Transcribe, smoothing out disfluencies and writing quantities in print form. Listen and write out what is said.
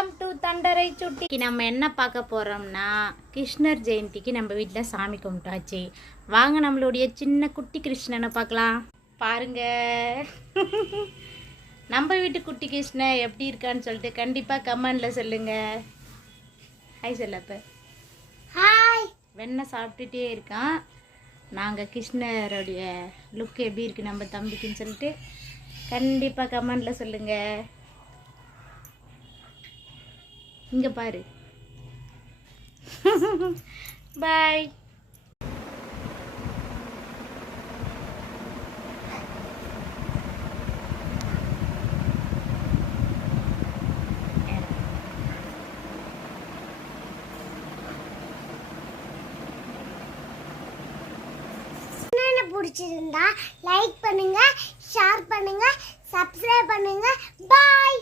Welcome to Thandarai சுட்டி. நம்ம என்ன பார்க்க போகிறோம்னா, கிருஷ்ணர் ஜெயந்திக்கு நம்ம வீட்டில் சாமி கும்பிட்டாச்சு. வாங்க நம்மளுடைய சின்ன குட்டி கிருஷ்ணனை பார்க்கலாம். பாருங்க நம்ம வீட்டு குட்டி கிருஷ்ணன் எப்படி இருக்கான்னு சொல்லிட்டு கண்டிப்பாக கமெண்டில் சொல்லுங்கள். ஹாய் சொல்லப்ப. ஹாய். வெண்ணெய் சாப்பிட்டுட்டே இருக்கான். நாங்கள் கிருஷ்ணருடைய லுக் எப்படி இருக்குது நம்ம தம்பிக்குன்னு சொல்லிட்டு கண்டிப்பாக கமெண்டில் சொல்லுங்கள். இங்கே பாரு. பாய். பிடிச்சிருந்தா லைக் பண்ணுங்க, ஷேர் பண்ணுங்க, சப்ஸ்கிரைப் பண்ணுங்க. பாய்.